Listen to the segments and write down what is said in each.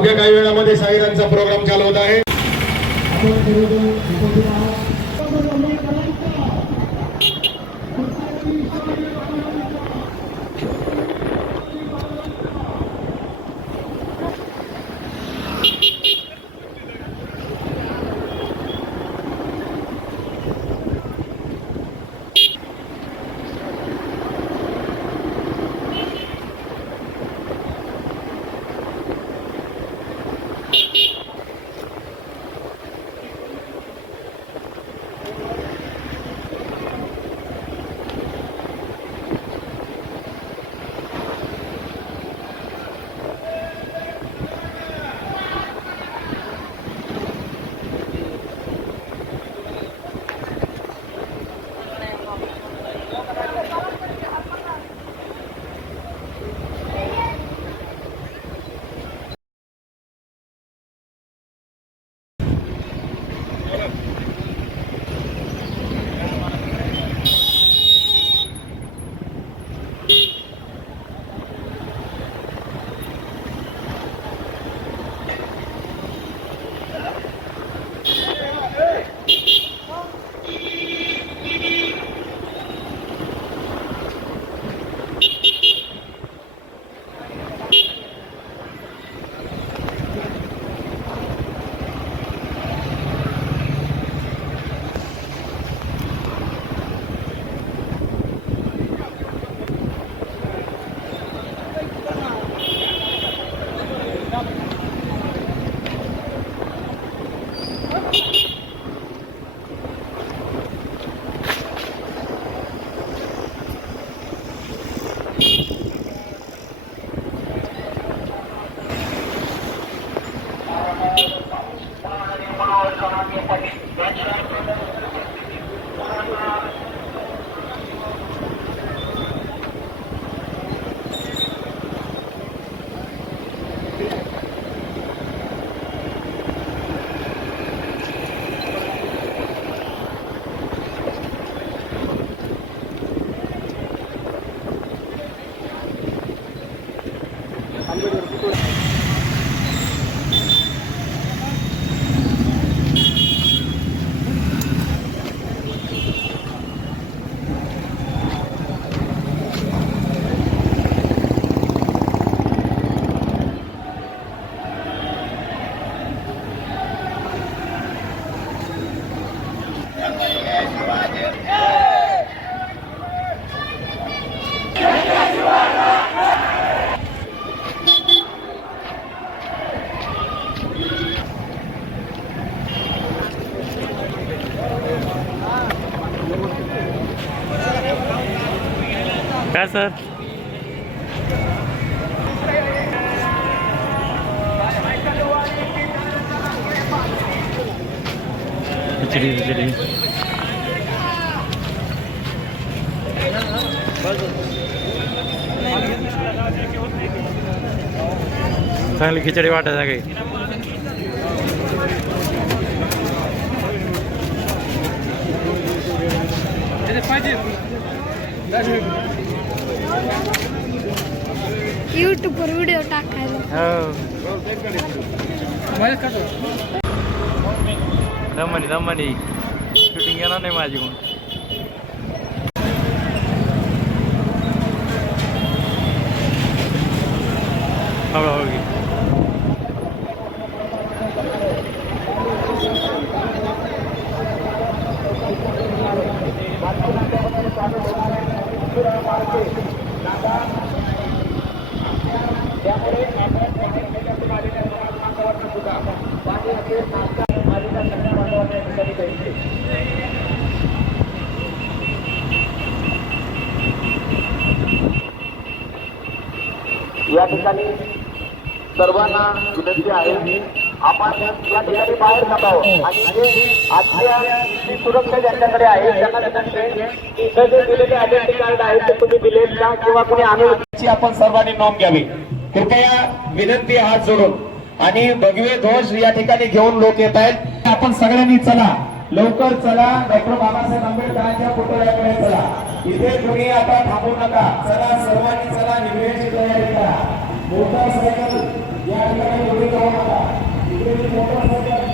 अवघ्या काही वेळामध्ये साईरांचा प्रोग्राम चालवत आहे. 안 그래도 आपण काय सर? खिचडी खिचडी। चांगली खिचडी वाटत आहे काही. યુટ્યુબ પર વીડિયો ટાકાયેલો રમણી રમણી. શૂટિંગ એના નહીં માજી હું હવે હવે या ठिकाणी सर्वांना विनंती आहे आपण या ठिकाणी बाहेर जातो आणि जे आजच्या जी सुरक्षा ज्यांच्याकडे आहे त्यांना विनंती आहे की इथं जे दिलेले आयडेंटी कार्ड आहे ते तुम्ही दिले का किंवा कुणी आणून आपण सर्वांनी नोंद घ्यावी. कृपया विनंती हात जोडून. आणि भगवे ध्वज या ठिकाणी घेऊन लोक येत आहेत. आपण सगळ्यांनी चला. लवकर चला. डॉक्टर बाबासाहेब आंबेडकरांच्या पुतळ्याकडे चला. इथे तुम्ही आता थांबू नका. चला सर्वांनी चला निवेश मोटरसायकल या ठिकाणी पुढे जाऊ नका. इकडे जी मोटरसायकल आहे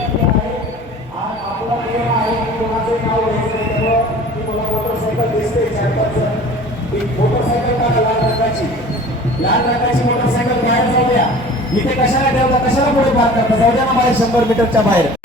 आपला नियम आहे कोणाचे नाव घ्यायचं नाही त्यामुळं मला मोटरसायकल दिसते चालताच ती मोटरसायकल का लाल रंगाची? लाल रंगाची मोटरसायकल बाहेर जाऊ द्या. इथे कशाला ठेवता? कशाला पुढे पार करता? जाऊ द्या ना मला शंभर मीटरच्या बाहेर.